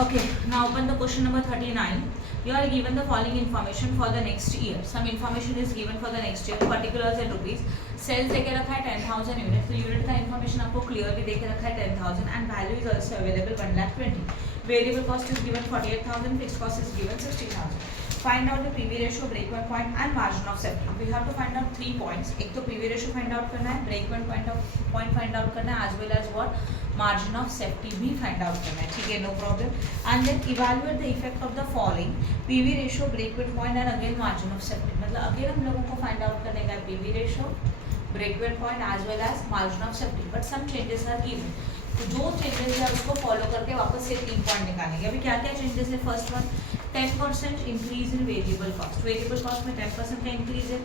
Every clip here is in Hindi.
Okay, now open the question number 39. You are given the following information for the next year. Some information is given for the next year. Particulars and rupees. Sales देके रखा है 10,000 यूनिट. तो यूनिट का information आपको क्लियरली देके रखा है 10,000 and value is also available 1,20,000. Variable cost is given 48,000. Fixed cost is given 60,000. Find out the PV ratio, break-even point and margin of safety. We have to find out 3 points. एक तो PV ratio find out करना है, break-even point find out करना है, as well as what margin of safety भी find out करना है. ठीक है, no problem. And then evaluate the effect of the following: PV ratio, break-even point and again margin of safety. मतलब again हम लोगों को find out करने का PV ratio, break-even point as well as margin of safety. But some changes are given. तो जो चेंजेस है उसको फॉलो करके वापस से 3 पॉइंट निकालेंगे. अभी क्या क्या चेंजेस है? First one 10% increase in variable cost. Variable cost में 10% का इंक्रीज है.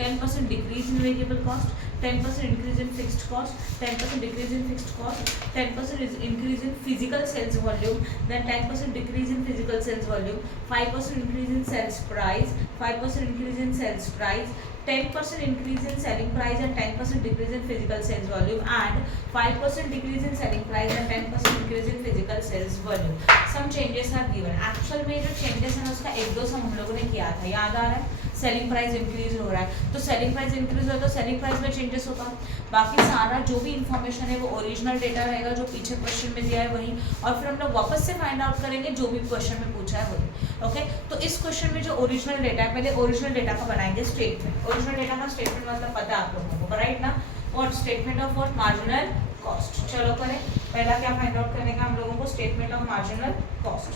10% decrease in variable cost. 10% increase in fixed cost. 10% decrease in fixed cost. 10% increase in physical sales volume. Then 10% decrease in physical sales volume. 5% increase in sales price. 5% increase in sales price. 10% increase in selling price and 10% decrease in physical sales volume and 5% decrease in selling price and 10% increase in physical sales volume. Some changes are given. Actual में जो changes हैं उसका एक दो हम लोगों ने किया था, याद आ रहा है? सेलिंग प्राइस इंक्रीज हो रहा है तो सेलिंग प्राइस इंक्रीज हो तो सेलिंग प्राइस में चेंजेस होगा. बाकी सारा जो भी इंफॉर्मेशन है वो ओरिजिनल डेटा रहेगा जो पीछे क्वेश्चन में दिया है वही, और फिर हम लोग वापस से फाइंड आउट करेंगे जो भी क्वेश्चन में पूछा है वही. ओके, तो इस क्वेश्चन में जो ओरिजिनल डेटा है पहले ओरिजिनल डेटा का बनाएंगे स्टेटमेंट. ओरिजिनल डेटा का स्टेटमेंट मतलब पता है आप लोगों को, राइट ना? What statement of what? Marginal cost. चलो करें, पहला क्या फाइंड आउट करने का हम लोगों को? Statement of marginal cost.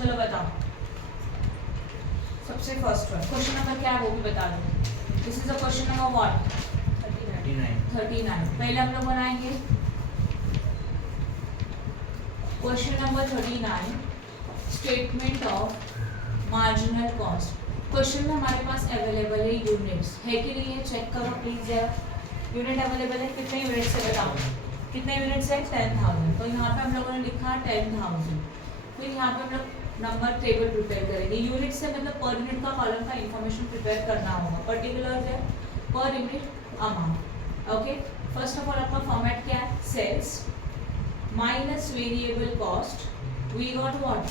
चलो बताओ, सबसे फर्स्ट वन क्वेश्चन नंबर क्या है वो भी बता दो. This is a question number what? 39. पहले हम लोग बनाएंगे question number 39, statement of marginal cost. Question में हमारे पास अवेलेबल है यूनिट्स, है कि नहीं है? चेक करो प्लीज जरा. यूनिट अवेलेबल है, कितने यूनिट्स है बताओ? कितने यूनिट्स है? 10,000. तो यहाँ पे हम लोगों ने लिखा 10,000. फिर यहाँ पे हम लोग नंबर टेबल प्रिपेयर करेंगे. यूनिट से मतलब पर यूनिट का कॉलम का इंफॉर्मेशन प्रिपेयर करना होगा. पर्टिकुलर है per unit amount. Okay, first of all आपका फॉर्मेट क्या है? Sales minus variable cost, we got what?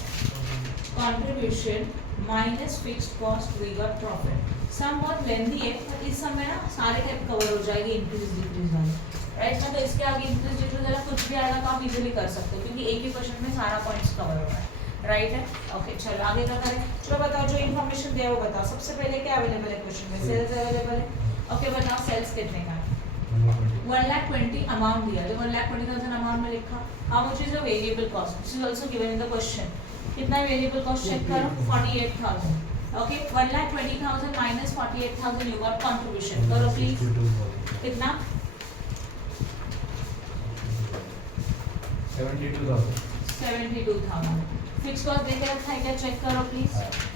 Contribution minus fixed cost, we got profit. सम बहुत लेंथी है पर इस समय ना सारे टाइप कवर हो जाएंगे इंक्रीज डिक्रीज वाले, राइट ना? तो इसके आगे इंक्रीज डिक्रीज वाला कुछ भी आएगा तो आप इजीली कर सकते हो क्योंकि एक ही क्वेश्चन में सारा पॉइंट्स कवर हो रहा है, राइट है? ओके, चलो आगे क्या करें? चलो बताओ जो इन्फॉर्मेशन दिया है वो बताओ. सबसे पहले क्या अवेलेबल है क्वेश्चन में? सेल्स अवेलेबल है. ओके, बताओ सेल्स कितने का है? 1,20,000 अमाउंट दिया है. 1,20,000 अमाउंट में लिखा. How much is the variable cost? This is also given in the question. कितना है वेरिएबल कॉस्ट? चेक करो. 48,000. Okay, 1,20,000 minus 48,000 you got contribution. करो प्लीज. कितना? 72,000. फिक्स कॉस्ट देके रखा है क्या? चेक करो प्लीज.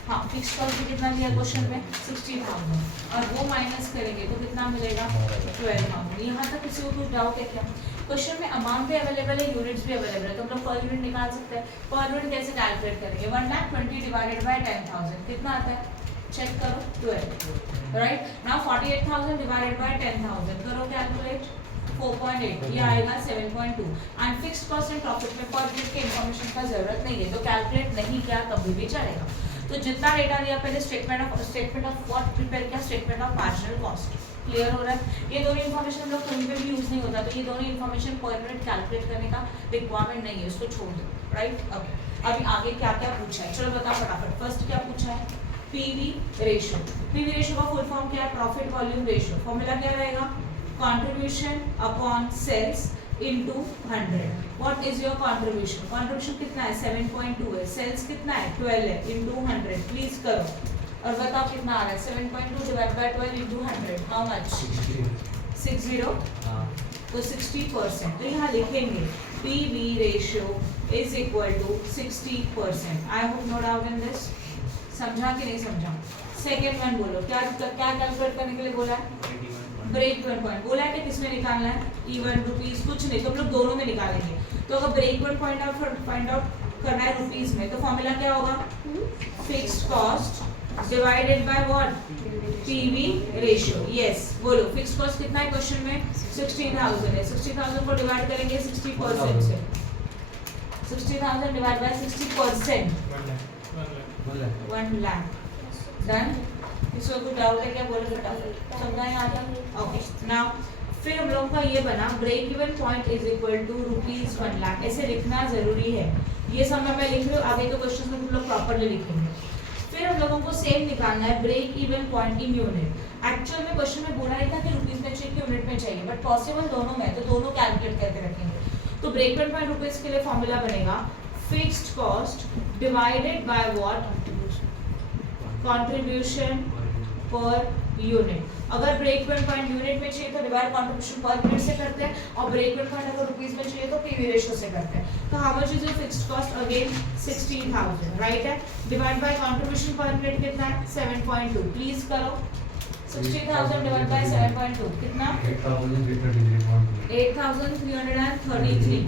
हाँ, फिक्स कॉस्ट भी कितना दिया क्वेश्चन में? 60,000. और वो माइनस करेंगे तो कितना मिलेगा? 12,000. यहाँ तक किसी को कुछ डाउट है क्या? क्वेश्चन में अमाउंट भी अवेलेबल है, यूनिट्स भी अवेलेबल है, तो हम लोग पर यूनिट निकाल सकते हैं. पर यूनिट कैसे कैलकुलेट करेंगे? 1,20,000 डिवाइडेड बाय 10,000 कितना आता है? चेक करो. 12. राइट नाउ 48,000 डिवाइडेड बाय 10,000 करो कैलकुलेट. 4.8 ये आएगा 7.2. And fixed cost and profit में पर यूनिट के इंफॉर्मेशन का जरूरत नहीं है तो कैलकुलेट नहीं किया कभी भी चलेगा. तो जितना डेटा दिया पहले स्टेटमेंट ऑफ व्हाट प्रिपेयर किया? Statement of marginal cost. Clear हो रहा है? ये दोनों इन्फॉर्मेशन हम लोग कहीं पे भी यूज नहीं होता तो ये दोनों इन्फॉर्मेशन पर यूनिट कैलकुलेट करने का रिक्वायरमेंट नहीं है, उसको छोड़ दो, राइट? ओके, अभी आगे क्या क्या पूछा है चलो बताओ फटाफट. फर्स्ट क्या पूछा है? PV ratio. पीवी रेशियो का फुल फॉर्म क्या है? Profit volume ratio. फॉर्मूला क्या रहेगा? Contribution upon sales into 100. What is your contribution? Contribution कितना है? 7.2 है. सेल्स कितना है? 12 है. इनटू 100 प्लीज करो और बताओ कितना आ रहा है? 7.2 divide by 12 into 100 how much? 60. तो 60%. तो यहाँ लिखेंगे PV ratio is equal to 60%. I hope no doubt in this. समझा कि नहीं समझा? सेकेंड वन बोलो, क्या कैलकुलेट करने के लिए बोला है? ब्रेक इवन पॉइंट बोला है कि किसमें निकालना है? इवन रुपीज कुछ नहीं तो हम लोग दोनों में निकालेंगे. तो अगर break even point find out करना है रुपीज में तो फॉर्मूला क्या होगा? Fixed cost divided by what? PV ratio. Yes बोलो, फिक्स्ड कॉस्ट कितना है क्वेश्चन में? 16,000 है. 60,000 को डिवाइड करेंगे 60% से 60,000 डिवाइड बाय 60%, 1 लाख। डन। इसमें कोई डाउट है क्या? बोलो फटाफट, समझा यहाँ तक? ओके नाउ फिर हम लोगों का ये बना break even point is equal to ₹1 lakh. ऐसे लिखना जरूरी है, ये सब मैं लिख रही हूँ, आगे के क्वेश्चन में तुम लोग प्रॉपरली लिखेंगे। फिर हम लोगों को सेम निकालना है break even point in unit. Actual में क्वेश्चन में बोला ही था कि रुपीज में चाहिए कि यूनिट में चाहिए, बट पॉसिबल दोनों में, तो दोनों कैलकुलेट करके रखेंगे। तो ब्रेक इवन पॉइंट रुपीज के लिए फॉर्मूला बनेगा fixed cost divided by what? Contribution per unit. अगर ब्रेक इवन पॉइंट यूनिट में चाहिए तो डिवाइड कंट्रीब्यूशन पर यूनिट से करते हैं, और ब्रेक इवन पॉइंट अगर रुपीज में चाहिए तो पीवी रेशियो से करते हैं। तो how much is your fixed cost? Again 16,000, right है। Divide by contribution per unit कितना है? 7.2। प्लीज करो 60,000 डिवाइड बाय 7.2 कितना? 8,333।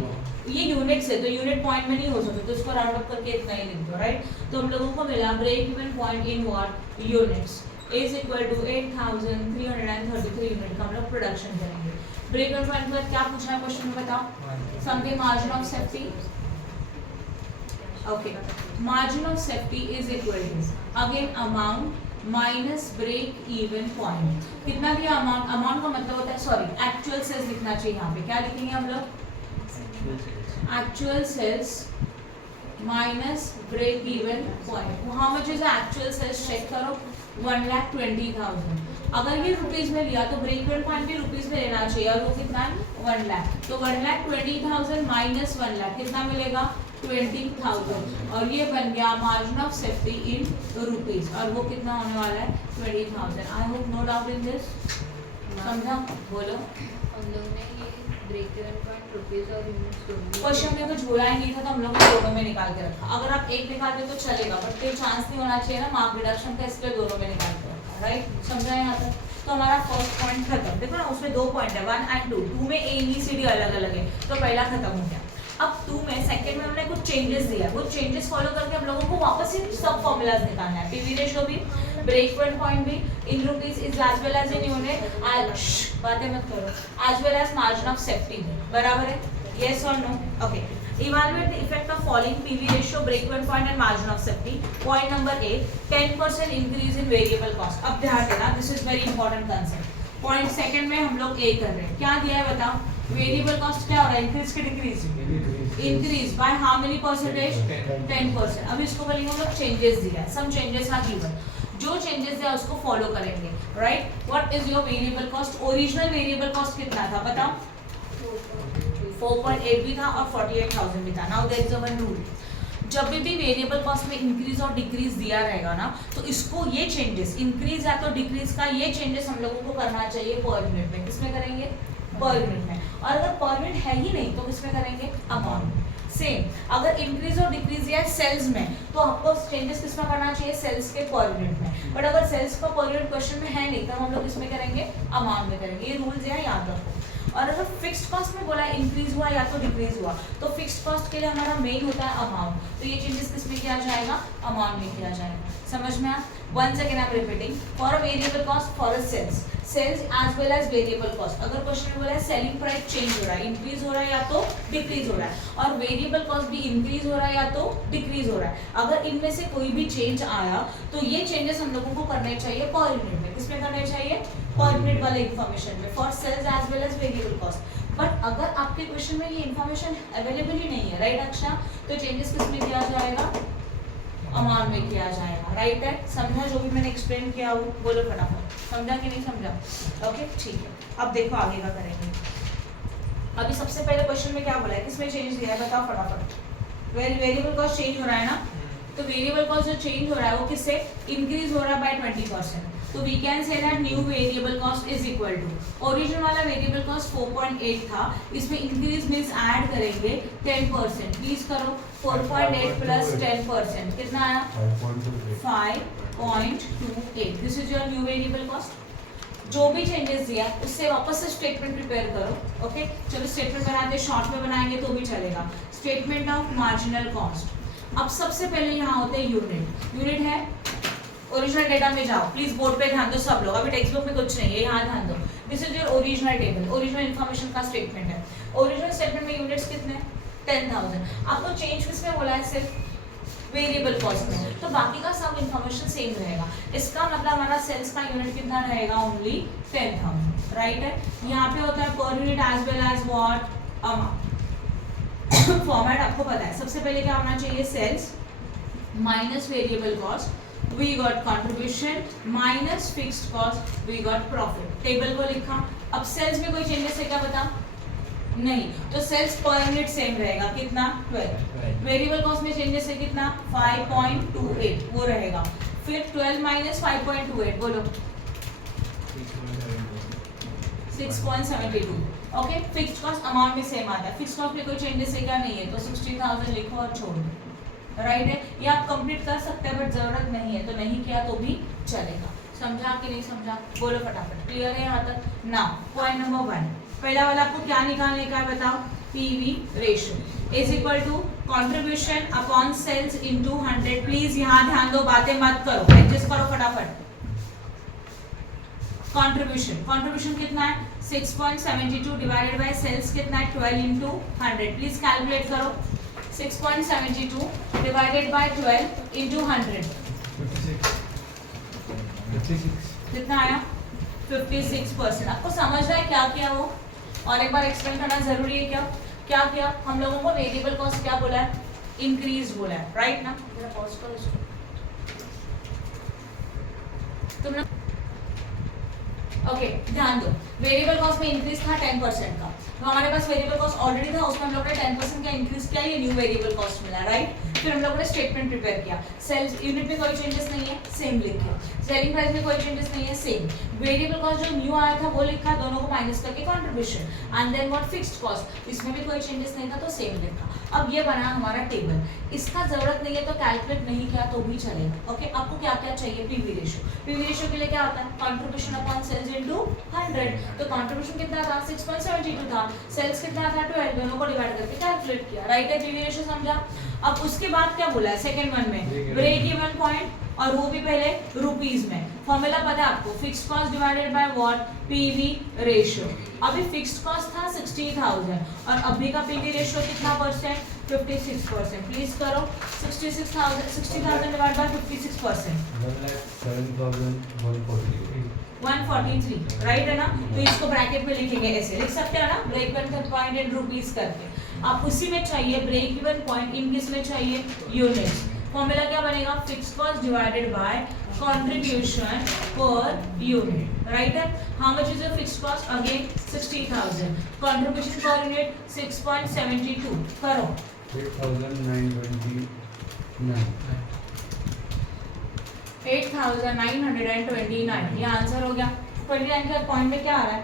ये यूनिट से, तो यूनिट पॉइंट में नहीं हो सकता, तो इसको राउंड अप करके इतना ही लिख दो, राइट। तो हम लोगों को मिला break even point in what? Units is equal to 8,333 unit का हम लोग प्रोडक्शन करेंगे। ब्रेक इवन पॉइंट पर क्या पूछा है क्वेश्चन में बताओ? Something margin of safety. Okay, margin of safety is equal to again amount minus break even point. कितना दिया अमाउंट? अमाउंट का मतलब होता है, सॉरी, एक्चुअल सेल्स लिखना चाहिए यहाँ पे। क्या लिखेंगे हम लोग? Actual sales minus break even point. How much is actual sales? Check करो 1,20,000। अगर ये रुपीज में लिया तो ब्रेक इवन पॉइंट भी रुपीज में लेना चाहिए, और वो कितना है? 1 लाख। तो 1,20,000 माइनस 1 लाख कितना मिलेगा? 20,000। और ये बन गया margin of safety in rupees, और वो कितना होने वाला है? 20,000। I hope no doubt in this. समझा? बोलो। हम लोग ने ये ब्रेक इवन पॉइंट रुपीज और यूनिट्स दोनों क्वेश्चन में कुछ बोला ही नहीं था, तो हम लोग ने दोनों में निकाल के रखा। अगर आप एक निकालते तो चलेगा, बट कोई चांस नहीं होना चाहिए ना मार्क रिडक्शन का, इसलिए दोनों में निकाल के रखा, राइट। समझा यहाँ तक? तो हमारा फर्स्ट पॉइंट खत्म। देखो ना, उसमें 2 पॉइंट है, 1 एंड 2। 2 में ABCD अलग अलग है, तो पहला खत्म हो गया। अब 2 में सेकंड में हमने कुछ चेंजेस दिया, वो चेंजेस फॉलो करके हम लोगों को वापस से सब फॉर्मूलाज निकालना है। पीवी रेशियो भी, ब्रेक इवन पॉइंट भी, in rupees is as well as in unit, बातें मत करो, as well as margin of safety भी। बराबर है? यस और no? Okay. Evaluate the effect of falling PV ratio, break even point and margin of safety. Point number 8, 10% increase in variable cost. अब ध्यान देना, this is very important concept. Point second में हम लोग ए कर रहे हैं। क्या दिया है बताओ? वेरिएबल कॉस्ट क्या हो रहा है? इंक्रीज की decrease? Increase by how many percentage? 10%। अब इसको बोलेंगे हम लोग चेंजेस दिया है, सम चेंजेस आर गिवन। जो चेंजेस है उसको फॉलो करेंगे, right. What is your variable cost? Original variable cost कितना था बताओ? 4.8 भी था और 48,000 भी था। Now there is one rule, जब भी वेरिएबल कॉस्ट में इंक्रीज और डिक्रीज दिया रहेगा ना, तो इसको ये चेंजेस, इंक्रीज या तो डिक्रीज का ये चेंजेस हम लोगों को करना चाहिए पर यूनिट में। किसमें करेंगे? पर यूनिट में। और अगर पर यूनिट है ही नहीं तो किसमें करेंगे? अमाउंट में। सेम, अगर इंक्रीज और डिक्रीज दिया है सेल्स में, तो आपको चेंजेस किसमें करना चाहिए? सेल्स के पर यूनिट में। बट अगर सेल्स का पर यूनिट क्वेश्चन में है नहीं, तो हम लोग इसमें करेंगे? अमाउंट में करेंगे। ये रूल्स है, याद रखो। और अगर फिक्स्ड कॉस्ट में बोला इंक्रीज हुआ या तो डिक्रीज हुआ, तो फिक्स्ड कॉस्ट के लिए हमारा मेन होता है अमाउंट, तो ये चेंजेस किसमें किया जाएगा? अमाउंट में किया जाएगा। समझ में आ? Once again I am repeating, for a variable cost, for a sales as well as variable cost. अगर क्वेश्चन में बोला है सेलिंग प्राइस चेंज हो रहा है, इंक्रीज हो रहा है या तो डिक्रीज हो रहा है, और वेरिएबल कॉस्ट भी इंक्रीज हो रहा है या तो डिक्रीज हो रहा है, अगर इनमें से कोई भी चेंज आया तो ये चेंजेस हम लोगों को करने चाहिए पर यूनिट में। किसमें करने चाहिए? पर यूनिट वाले इन्फॉर्मेशन में, for sales as well as variable cost. But अगर आपके क्वेश्चन में ये इन्फॉर्मेशन अवेलेबल ही नहीं है, राइट अक्षा, तो चेंजेस किसमें किया जाएगा? अमाउंट में किया जाएगा, राइट है। समझा जो भी मैंने एक्सप्लेन किया वो? बोलो फटाफट, समझा कि नहीं समझा? ओके ठीक है। अब देखो आगे का करेंगे। अभी सबसे पहले क्वेश्चन में क्या बोला है, किसमें चेंज दिया है बताओ फटाफट। वेरिएबल कॉस्ट चेंज हो रहा है ना, तो वेरिएबल कॉस्ट जो चेंज हो रहा है वो किससे? इंक्रीज हो रहा है बाय 20%। तो we can say that new variable cost is equal to original वाला वेरिएबल कॉस्ट 4.8 था, इसमें इंक्रीज मींस ऐड करेंगे 10%। प्लीज करो 4.8 प्लस 10% कितना आया? 5.28। This is your new variable cost. जो भी चेंजेस दिया उससे वापस से स्टेटमेंट प्रिपेयर करो। ओके चलो स्टेटमेंट बनाते, शॉर्ट में बनाएंगे तो भी चलेगा। Statement of marginal cost. अब सबसे पहले यहाँ होते हैं यूनिट। यूनिट है ओरिजिनल डेटा में जाओ, प्लीज बोर्ड पे ध्यान दो सब लोग, अभी टेक्स्ट बुक में कुछ नहीं है, यहाँ ध्यान दो। This is your original table, original information का स्टेटमेंट है। ओरिजिनल स्टेटमेंट में यूनिट्स कितने? 10,000. आपको चेंज किसमें बोला है? सिर्फ वेरिएबल कॉस्ट में, तो बाकी का सब इन्फॉर्मेशन सेम रहेगा. इसका मतलब हमारा सेल्स का यूनिट कितना रहेगा? ओनली 10,000. राइट है. यहाँ पे होता है per unit as well as what amount. Format आपको पता है. सबसे पहले क्या होना चाहिए? Sales minus variable cost, we got contribution, minus fixed cost, we got profit. Table को लिखा. अब सेल्स में कोई चेंजेस है क्या? बता. नहीं. तो सेल्स पर यूनिट सेम रहेगा. कितना? 12. वेरिएबल कॉस्ट में चेंजेस है कितना? 5.28 वो रहेगा. फिर 12 माइनस 5.28 बोलो 6.72. ओके. फिक्स्ड कॉस्ट अमाउंट में सेम आता है. फिक्स्ड कॉस्ट में कोई चेंजेस है क्या? नहीं है. तो 16,000 लिखो और छोड़ दो. राइट है. ये आप कंप्लीट कर सकते हैं बट जरूरत नहीं है, तो नहीं किया तो भी चलेगा. समझा कि नहीं समझा? बोलो फटाफट. क्लियर है यहाँ तक? Now point number 1. पहला वाला आपको क्या निकालने का है बताओ? PV ratio is equal to contribution upon sales into 100. Please यहाँ ध्यान दो, बातें मत करो, एडजस्ट करो फटाफट. कंट्रीब्यूशन कितना है? 6.72 डिवाइडेड बाय सेल्स कितना है? 12 इनटू 100. प्लीज कैलकुलेट करो. 6.72 डिवाइडेड बाय 12 इनटू 100 कितना आया? 56%. आपको समझ रहा है क्या किया वो? और एक बार एक्सप्लेन करना जरूरी है. क्या क्या किया हम लोगों को? वेरिएबल कॉस्ट क्या बोला है? इंक्रीज बोला है. राइट ना? मेरा पॉज करो इसको. तुमने ओके ध्यान दो. वेरिएबल कॉस्ट में इंक्रीज था 10% का. तो हमारे पास वेरिएबल कॉस्ट ऑलरेडी था, उसमें हम लोगों ने 10% का इंक्रीज किया. ये न्यू वेरिएबल कॉस्ट मिला. राइट. फिर हम लोगों ने स्टेटमेंट प्रिपेयर किया. सेल्स यूनिट में कोई चेंजेस नहीं है, सेम लिखे. सेलिंग प्राइस में कोई चेंजेस नहीं है, सेम. वेरिएबल कॉस्ट जो न्यू आया था वो लिखा, दोनों को माइनस करके contribution. And then what fixed cost, इसमें भी कोई चेंजेस नहीं था तो सेम लिखा. अब ये बना हमारा टेबल. इसका जरूरत नहीं है तो कैलकुलेट नहीं किया तो भी चलेगा. ओके. आपको क्या क्या चाहिए? PV ratio. पीवी रेशियो के लिए क्या होता है? Contribution upon sales into 100. तो कंट्रीब्यूशन कितना था? 6.72 था. सेल्स कितना था? 12. दोनों को डिवाइड करके कैलकुलेट किया. राइट है. पीवी रेशियो समझा. अब उसके बाद क्या बोला है? सेकंड वन में ब्रेक इवन पॉइंट, और वो भी पहले रुपीस में. फॉर्मूला पता है आपको? Fixed cost divided by what? PV ratio. अभी फिक्स्ड कॉस्ट था 60,000 और अभी का पीवी रेशियो कितना परसेंट? 56%. प्लीज करो. 60,000 डिवाइड बाय 56%. 143. राइट है ना? तो इसको ब्रैकेट में लिखेंगे. ऐसे लिख सकते हैं ना? Break even point in rupees करके. आप उसी में चाहिए ब्रेक इवन पॉइंट, इन किस में चाहिए? यूनिट्स. फॉर्मूला क्या बनेगा? Fixed cost divided by contribution per unit. Right है. How much is your fixed cost? Again 60,000. Contribution per unit 6.72. करो. 8,929. ये आंसर हो गया. 29 के पॉइंट में क्या आ रहा है?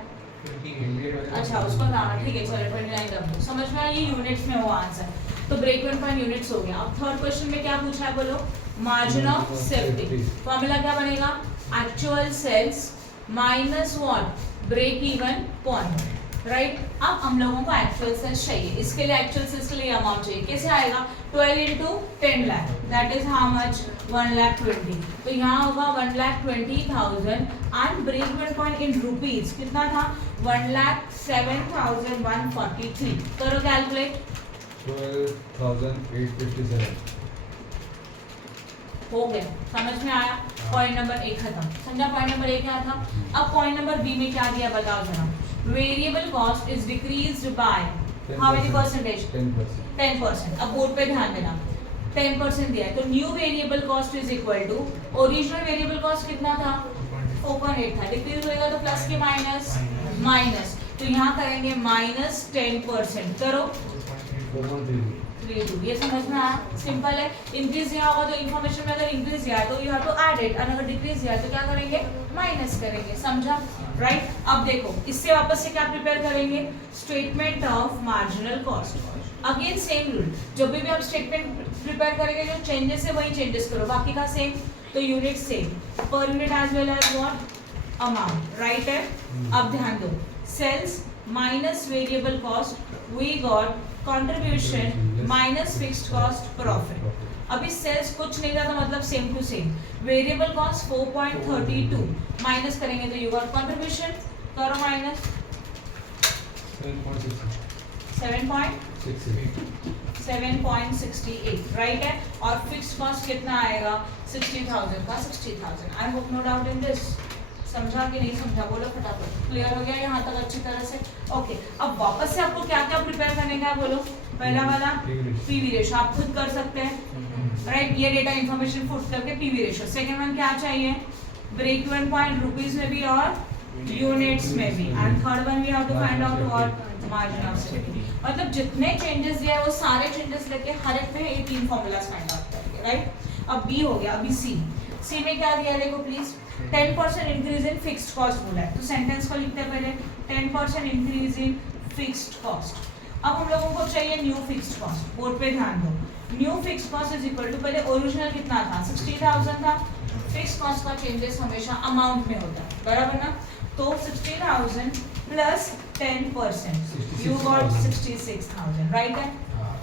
अच्छा उसको लाना. ठीक है चलो 29 कर दो. समझ में आया? ये यूनिट्स में वो आंसर. तो ब्रेक इवन पॉइंट यूनिट्स हो गया. अब थर्ड क्वेश्चन में क्या पूछा है बोलो? Margin of safety. फॉर्मूला क्या बनेगा? Actual sales minus what? Break even point. Right. अब हम लोगों को एक्चुअल सेल्स चाहिए. इसके लिए एक्चुअल सेल्स के लिए अमाउंट चाहिए. कैसे आएगा? 12 into 10 lakh. That is how much? 1,20,000. तो यहाँ होगा 1,20,000 and break even point in rupees कितना था? 1,07,143. करो कैलकुलेट. 12,857. हो गया. समझ में आया? पॉइंट नंबर 1 खत्म. समझा? पॉइंट नंबर 1 क्या था? अब पॉइंट नंबर बी में क्या दिया बताओ जरा? Variable cost is decreased by how many percentage? 10%. 10%. अब बोर्ड पे ध्यान देना. 10% दिया है. तो new variable cost is equal to original variable cost कितना था? 4.8 था. डिक्रीज होएगा तो प्लस के माइनस माइनस. तो यहाँ करेंगे माइनस 10%. करो. 4.32. ये समझ में आया? सिंपल है. इंक्रीज दिया होगा तो इन्फॉर्मेशन में अगर इंक्रीज दिया है तो you have to add it, और अगर डिक्रीज दिया है तो क्या करेंगे? माइनस करेंगे. समझा? राइट. अब देखो इससे वापस से क्या प्रिपेयर करेंगे? Statement of marginal cost. Again same rule. जब भी आप स्टेटमेंट प्रिपेयर करेंगे जो चेंजेस है वही चेंजेस करो, बाकी का सेम. तो unit same, per unit as well as what? Amount. Right है. अब ध्यान दो. Sales minus variable cost, we got contribution minus fixed cost profit. अभी सेल्स कुछ नहीं था तो मतलब same to same. Variable cost 4.32 minus करेंगे तो यू गॉट कंट्रीब्यूशन. करो माइनस 7.66. 7.68 राइट है। और फिक्स्ड कॉस्ट कितना आएगा 60,000 का 60,000। I hope no doubt in this. समझा कि नहीं समझा, बोलो फटाफट। क्लियर हो गया यहाँ तक अच्छी तरह से? ओके, अब वापस से आपको क्या क्या प्रिपेयर करने का है बोलो। पहला वाला पीवी रेशो आप खुद कर सकते हैं राइट, ये डेटा इंफॉर्मेशन पुट करके पीवी रेशो। सेकंड वन क्या चाहिए, ब्रेक इवन पॉइंट रुपीज में भी और यूनिट्स में भी। And third one we have to find out what margin of safety. मतलब जितने चेंजेस दिए हैं वो सारे चेंजेस लेके हर एक में ये तीन फॉर्मूलाज फाइंड आउट करेंगे राइट। अब बी हो गया, अभी सी। सी में क्या दिया है देखो please, 10% increase in fixed cost बोला है, तो सेंटेंस को लिखते हैं पहले 10% इंक्रीज इन फिक्स्ड कॉस्ट। अब हम लोगों को चाहिए न्यू फिक्स्ड कॉस्ट, बोर्ड पे ध्यान दो। New fixed cost is equal to, पहले ओरिजिनल कितना था 60,000 था। फिक्स्ड कॉस्ट का चेंजेस हमेशा अमाउंट में होता है बराबर ना, तो 60,000 प्लस 10% यू गॉट 66,000 राइट है।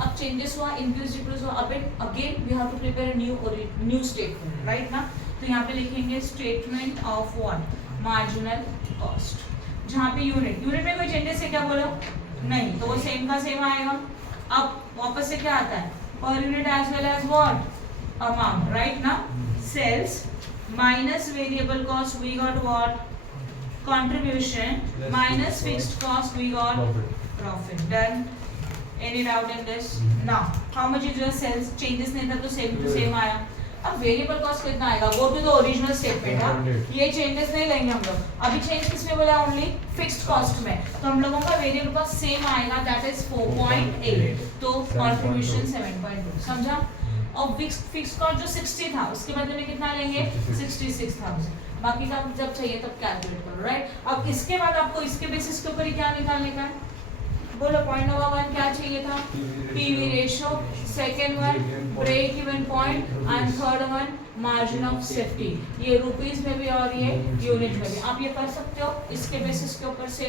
अब चेंजेस हुआ, इंक्रीज डिक्रीज हुआ, अब again we have to prepare new statement right ना। तो यहाँ पे लिखेंगे statement of what marginal cost, जहाँ पे यूनिट में कोई चेंजेस है क्या बोलो, नहीं, तो वो सेम का सेम आएगा। अब वापस से क्या आता है, per unit as well as what amount right ना। Sales minus variable cost we got what contribution minus fixed cost we got profit. Done. Any doubt in this? Now how much is your sales? Changes नहीं था तो same to same आया। अब वेरिएबल कॉस्ट कितना आएगा, go to the original statement. ये चेंजेस नहीं लेंगे हम लोग, अभी चेंज किसमें बोला, ओनली फिक्स्ड कॉस्ट में। तो हम लोगों का वेरिएबल कॉस्ट सेम आएगा, दैट इज 4.8, तो कंट्रीब्यूशन 7.2। समझा। और फिक्स्ड कॉस्ट जो 60 था उसके बदले में कितना लेंगे 66,000। बाकी का जब चाहिए तब कैलकुलेट करो राइट। अब इसके बाद आपको इसके बेसिस के ऊपर ही क्या निकालने का है बोलो। पॉइंट नंबर 1 क्या चाहिए था, PV ratio. Second one break even point and third one margin of safety. ये रुपीस में भी और ये यूनिट में भी आप ये कर सकते हो इसके बेसिस के ऊपर से।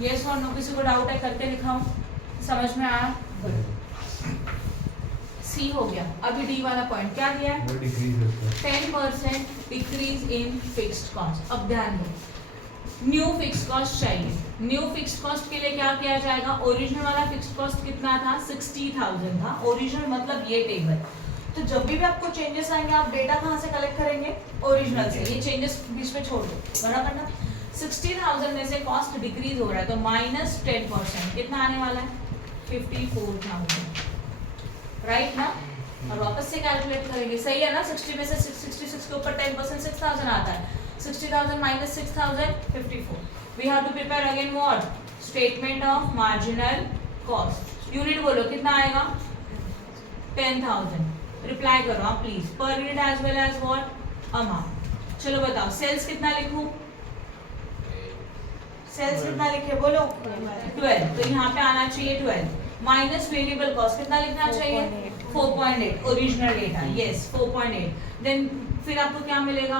यस और नो, किसी को डाउट है करके दिखाओ, समझ में आया। सी हो गया। अभी डी वाला पॉइंट क्या दिया है, 10% डिक्रीज इन फिक्स्ड कॉस्ट। अब ध्यान दो, न्यू फिक्स्ड कॉस्ट चाहिए। न्यू फिक्स्ड कॉस्ट के लिए क्या किया जाएगा, ओरिजिनल वाला फिक्स्ड कॉस्ट कितना था 60,000 था। ओरिजिनल मतलब ये टेबल। तो जब भी आपको चेंजेस आएंगे आप डेटा कहाँ से कलेक्ट करेंगे, ओरिजिनल से। ये चेंजेस बीच में छोड़ दो बराबर ना। 60,000 में से कॉस्ट डिक्रीज हो रहा है तो माइनस 10% कितना आने वाला है 54,000 राइट ना। और वापस से कैलकुलेट करेंगे, सही है ना। 60 में से 66 के ऊपर 10% 6,000 आता है। 60,000 minus 6,000 54। We have to prepare again what statement of marginal cost. Unit बोलो कितना आएगा 10,000। रिप्लाई करो आप please, per unit as well as what amount. चलो बताओ सेल्स कितना लिखूं, सेल्स कितना लिखे बोलो 12, तो यहाँ पे आना चाहिए 12 माइनस वेरिएबल कॉस्ट कितना लिखना चाहिए 4.8 ओरिजिनल डेटा। यस 4.8। देन फिर आपको क्या मिलेगा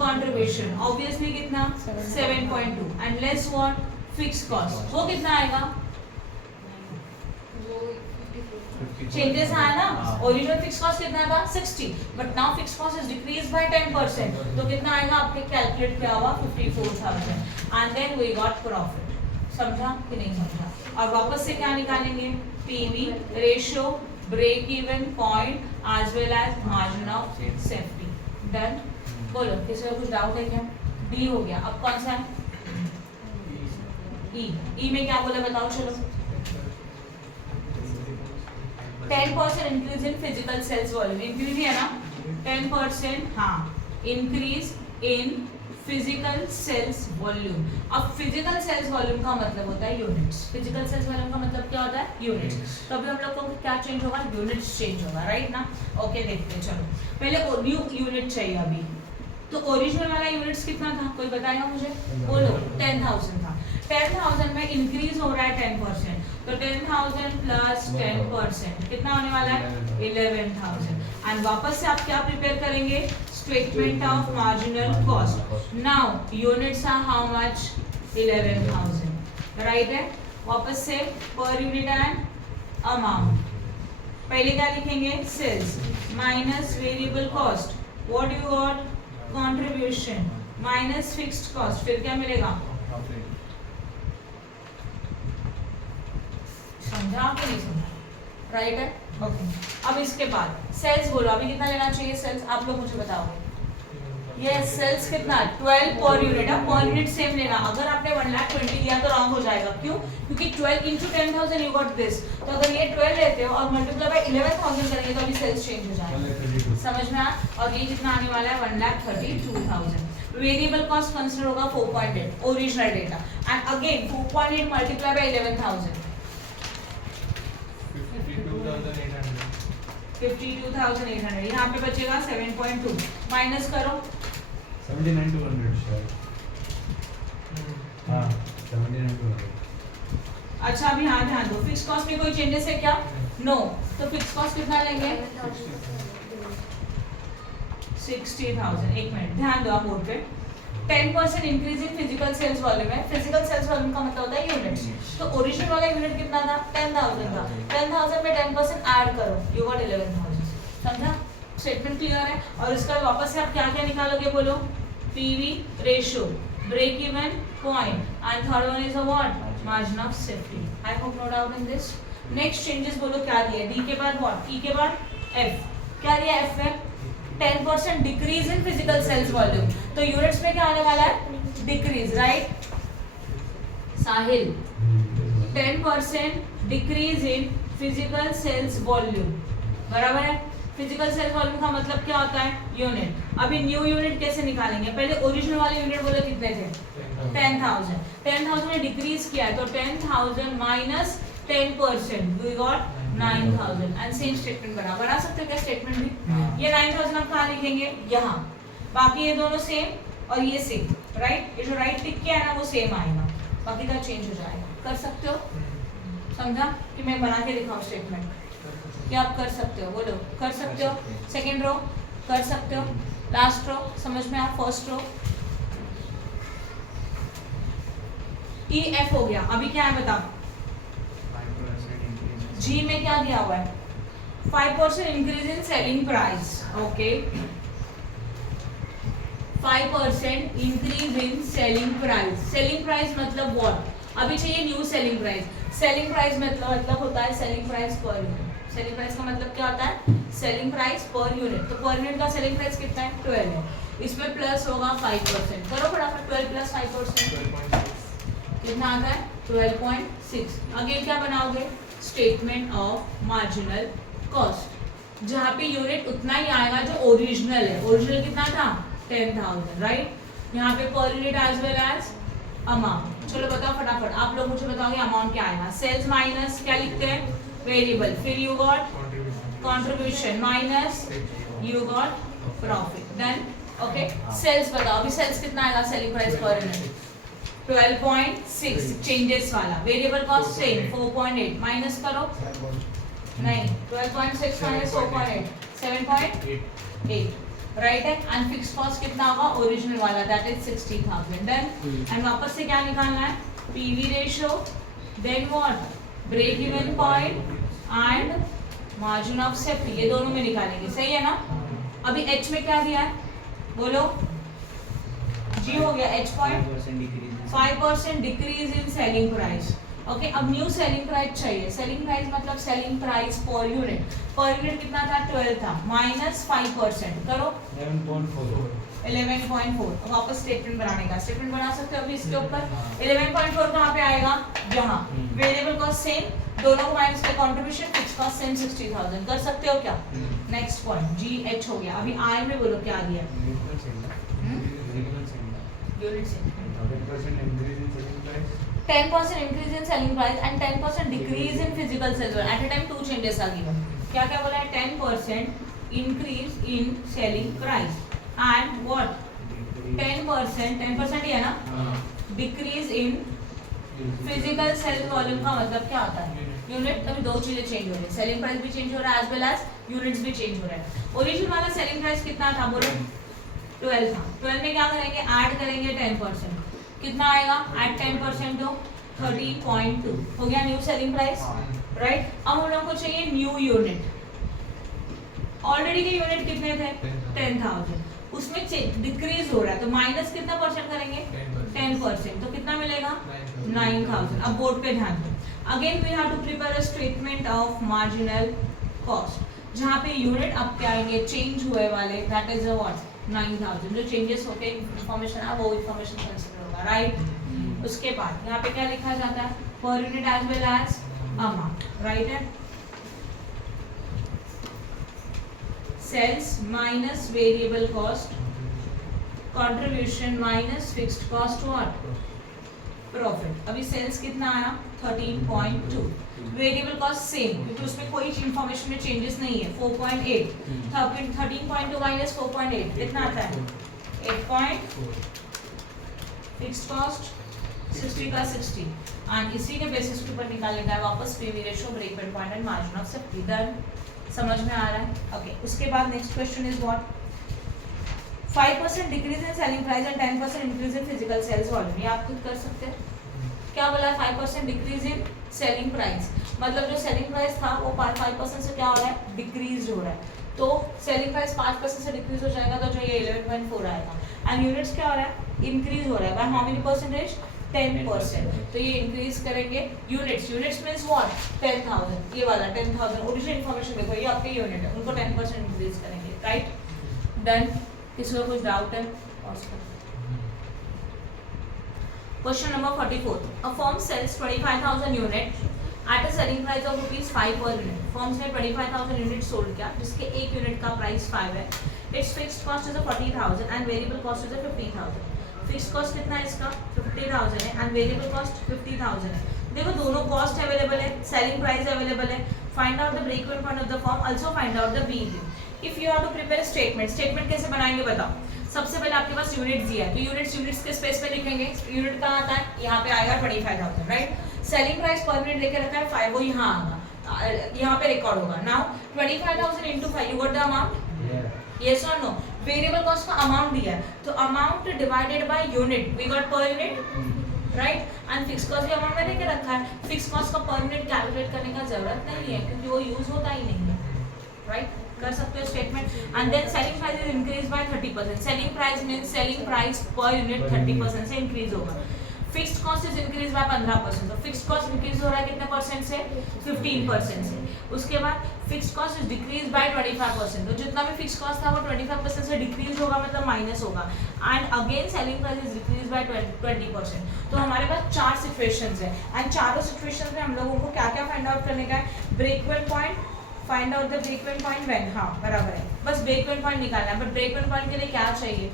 कंट्रीब्यूशन, ऑब्वियसली कितना 7.2 and less what fixed cost, वो कितना आएगा चेंजेस आया ना। ओरिजिनल फिक्स कॉस्ट कितना था 60, but now fix cost is decrease by 10%, तो कितना आएगा आपने कैलकुलेट किया हुआ 54,000 and then we got profit. समझा कि नहीं समझा। और वापस से क्या निकालेंगे PV ratio, break even point as well as margin of safety. Done. बोलो किसी को कुछ डाउट है क्या। डी हो गया। अब कौन सा है ई में क्या बोला बताओ चलो। 10% increase in physical sales volume, increase है ना 10%, हाँ increase in physical sales volume. अब फिजिकल सेल्स वॉल्यूम का मतलब होता है यूनिट्स। फिजिकल सेल्स वॉल्यूम का मतलब क्या होता है यूनिट्स। तो अभी हम लोग को क्या चेंज होगा यूनिट्स चेंज होगा राइट ना। ओके देखते हैं चलो। पहले न्यू यूनिट चाहिए अभी, तो ओरिजिनल वाला यूनिट्स कितना था कोई बताएगा मुझे बोलो 10,000 था। 10,000 में इंक्रीज हो रहा है 10%, तो 10,000 प्लस 10% कितना होने वाला है 11,000। एंड वापस से आप क्या प्रिपेयर करेंगे statement of marginal cost. Now units are how much 11,000 right है। वापस से पर यूनिट एंड अमाउंट। पहले क्या लिखेंगे sales minus variable cost, what you got contribution minus fixed cost, फिर क्या मिलेगा समझा कि नहीं समझा। राइट है, ओके। अब इसके बाद सेल्स बोलो, अभी कितना लेना चाहिए सेल्स, आप लोग मुझे बताओगे। ये सेल्स कितना 12 पर यूनिट है, पर यूनिट सेम लेना। अगर आपने 1,20,000 लिया तो रॉन्ग हो जाएगा, क्यों? क्योंकि 12 इंटू 10,000 यू गॉट दिस। तो अगर ये 12 लेते हो और मल्टीप्लाई बाय 11,000 करेंगे तो अभी सेल्स चेंज हो जाएगा, समझ में आया? और ये कितना आने वाला है 1,32,000। वेरिएबल कॉस्ट कंसीडर होगा 4.8 original data, and again 4.8 multiply by 11,000 52,800। यहाँ पे बचेगा 7.2, माइनस करो 79,200 शायद। हाँ 79,200। अच्छा अभी यहाँ ध्यान दो, फिक्स कॉस्ट में कोई चेंजेस है क्या? नो। तो फिक्स कॉस्ट कितना लेंगे? 60,000। एक मिनट ध्यान दो आप बोर्ड पे। 10% increase in physical sales volume है। फिजिकल सेल्स वॉल्यूम का मतलब होता है यूनिट्स। तो ओरिजिनल वाला यूनिट कितना था? 10,000 था। 10,000 में 10% ऐड करो, यू गॉट 11,000। समझा? स्टेटमेंट क्लियर है? और इसका वापस से आप क्या क्या निकालोगे बोलो? PV ratio, break even point, and third one is a what? Margin of safety. I hope no doubt in this. Next changes बोलो क्या दिया? डी के बाद व्हाट? ई के बाद एफ। क्या दिया एफ में? 10% decrease in physical sales volume. तो यूनिट्स में क्या आने वाला है? Decrease, right Sahil? 10% decrease in physical sales volume, बराबर है? फिजिकल सेल्स वॉल्यूम का मतलब क्या होता है? यूनिट। अभी न्यू यूनिट कैसे निकालेंगे? पहले ओरिजिनल वाले यूनिट बोले कितने थे? 10,000। 10,000 ने डिक्रीज किया है तो 10,000 minus 10% we got 9,000। And same statement बना सकते हो क्या स्टेटमेंट भी? ये 9,000 आप कहाँ लिखेंगे? यहाँ। बाकी ये दोनों सेम और ये सेम, राइट? ये जो राइट टिक किया है ना वो सेम आएगा, बाकी का चेंज हो जाएगा। कर सकते हो? समझा कि मैं बना के दिखाऊं स्टेटमेंट? क्या आप कर सकते हो? बोलो कर सकते हो? सेकेंड रो कर सकते हो? लास्ट रो समझ में आप? फर्स्ट रो ई एफ हो गया। अभी क्या है बताओ? जी में क्या दिया हुआ है? 5% इंक्रीज इन सेलिंग प्राइस, ओके। 5% इंक्रीज इन सेलिंग प्राइस। सेलिंग प्राइस मतलब व्हाट? अभी चाहिए new selling price. Selling price मतलब होता है selling price per unit. Selling price का मतलब क्या होता है? Selling price per unit. तो पर यूनिट का सेलिंग प्राइस कितना है? 12 है। इसमें प्लस होगा 5%। करो फटाफट, 12 प्लस 5% कितना आता है? 12.6। अगेन क्या बनाओगे? स्टेटमेंट ऑफ मार्जिनल कॉस्ट, जहाँ पे यूनिट उतना ही आएगा जो ओरिजिनल है। ओरिजिनल कितना था? 10,000, राइट? यहाँ पे per unit as well as amount. चलो बताओ फटाफट, आप लोग मुझे बताओगे अमाउंट क्या आएगा? सेल्स माइनस क्या लिखते हैं? वेरिएबल, फिर you got contribution minus you got profit, then okay. Sales बताओ, अभी सेल्स कितना आएगा? Selling price per unit 12.6 changes वाला। वेरिएबल कॉस्ट सेम 4.8 माइनस करो, नहीं 12.6 माइनस 4.8 7.8, राइट है? एंड फिक्स कॉस्ट कितना होगा? ओरिजिनल वाला दैट इज 60,000। देन एंड वापस से क्या निकालना है? PV ratio, then what? Break even point and margin of safety. ये दोनों में निकालेंगे, सही है ना? अभी एच में क्या दिया है बोलो? जी हो गया। H point 5% decrease in selling price, okay. अब न्यू सेलिंग प्राइस चाहिए। सेलिंग प्राइस मतलब सेलिंग प्राइस पर यूनिट। पर यूनिट कितना था? 12 था, माइनस 5% करो 11.4। वापस स्टेटमेंट बनाने का, स्टेटमेंट बना सकते हो अभी इसके ऊपर। 11.4 कहाँ पे आएगा? यहाँ। वेरिएबल कॉस्ट सेम, दोनों को माइनस का कंट्रीब्यूशन, फिक्स कॉस्ट सेम 60,000। कर सकते हो क्या? नेक्स्ट पॉइंट जी एच हो गया। अभी आई में बोलो क्या दिया? Unit same. 10% increase in selling price and 10% decrease in physical sales. At a time two changes are given. क्या क्या बोला है? 10% increase in selling price and what? 10% ही है ना? decrease in physical sales volume का मतलब क्या होता है? यूनिट। अभी दो चीजें चेंज हो रही है, सेलिंग प्राइस भी चेंज हो रहा है एज वेल एज यूनिट्स भी चेंज हो रहा है। ओरिजिनल वाला सेलिंग प्राइस कितना था बोलो? 12 था। 12 में क्या करेंगे? ऐड करेंगे 10%। कितना आएगा? एट 10% दो 30.2 हो गया न्यू सेलिंग प्राइस, राइट? अब हम लोग को चाहिए न्यू यूनिट। ऑलरेडी के यूनिट कितने थे? 10,000, उसमें डिक्रीज हो रहा है तो माइनस कितना परसेंट करेंगे? 10%। तो कितना मिलेगा? 9,000। अब बोर्ड पे ध्यान दो, again we have to prepare a statement of marginal cost, जहाँ पे यूनिट आपके आएंगे चेंज हुए वाले, दैट इज अ व्हाट 9000, जो चेंजेस होके इंफॉर्मेशन है वो इंफॉर्मेशन कंसीडर होगा, राइट। उसके बाद यहाँ पे क्या लिखा जाता है, per unit as well as amount, right है। Sales minus variable cost, contribution minus fixed cost, what profit. अभी सेल्स कितना आया 13.2, वेरिएबल कॉस्ट सेम क्योंकि उसमें कोई इंफॉर्मेशन में चेंजेस नहीं है 4.8, 13.2 माइनस 4.8 कितना आता है 8. फिक्स्ड कॉस्ट 60 का 60 एंड इसी के बेसिस के ऊपर निकालने का है वापस PV ratio, break even point and margin of safety. Done, समझ में आ रहा है। ओके, उसके बाद next question is what 5% decrease in selling price and 10% increase in physical sales volume. ये आप खुद कर सकते हैं। क्या बोला है 5% डिक्रीज इन सेलिंग प्राइस, मतलब जो सेलिंग प्राइस था वो 5% से क्या हो रहा है डिक्रीज हो रहा है, तो सेलिंग प्राइस 5% से डिक्रीज हो जाएगा तो जो ये 11.4 आएगा। एंड यूनिट्स क्या हो रहा है इंक्रीज हो रहा है, बाय हाउ मेनी परसेंटेज 10%, तो ये इंक्रीज करेंगे यूनिट्स। यूनिट्स मींस व्हाट 10,000, ये वाला 10,000 ओरिजिनल इन्फॉर्मेशन देखो ये आपके यूनिट है, उनको 10% इंक्रीज करेंगे, राइट। डन, किसी को कुछ डाउट है? Question number 44, a firm sells 25,000 unit at a selling price of ₹5 per unit. Firms ने 25,000 यूनिट सोल्ड किया जिसके एक यूनिट का प्राइस 5 है। It's fixed cost is 40,000 and variable cost is 50,000। Fixed cost कितना है इसका 50,000 है एंड वेरिएबल कॉस्ट 50,000 है। देखो दोनों कॉस्ट अवेलेबल है, सेलिंग प्राइस अवेलेबल है। Find out the break even point of the firm, also find out the PV. If you have to prepare statement, statement कैसे बनाएंगे बताओ। सबसे पहले आपके पास यूनिट दिया है तो यूनिट्स के स्पेस पे लिखेंगे। यूनिट कहाँ आता है, यहाँ पे आएगा 25,000, right. Selling price per unit लेके रखा है 5, वो यहाँ आएगा, यहाँ पे रिकॉर्ड होगा। Now 25,000 into 5, you got the amount, yes और नो। वेरिएबल कॉस्ट का अमाउंट दिया है तो amount divided by unit, we got per unit, right. And fix cost भी अमाउंट में लेके रखा है, फिक्स कॉस्ट का पर यूनिट कैलकुलेट करने का जरूरत नहीं है क्योंकि वो यूज होता ही नहीं है, राइट। कर सकते हो statement. And then selling price is increase by 30%। Selling price means selling price per unit 30% से इंक्रीज होगा। Fixed cost is increase by 15%, तो फिक्स्ड कॉस्ट इंक्रीज हो रहा है कितने परसेंट से 15% से। उसके बाद fixed cost is decrease bye 25%, तो जितना भी फिक्स्ड कॉस्ट था वो 25% से डिक्रीज होगा मतलब माइनस होगा। And again selling price is decrease bye 20%। तो हमारे पास 4 सिचुएशंस है एंड चारों सिचुएशंस में हम लोगों को क्या क्या फाइंड आउट करने का है, break even point, find out the break even point when, हाँ बराबर है, बस ब्रेक इवन पॉइंट निकालना है। बट ब्रेक इवन पॉइंट के लिए क्या चाहिए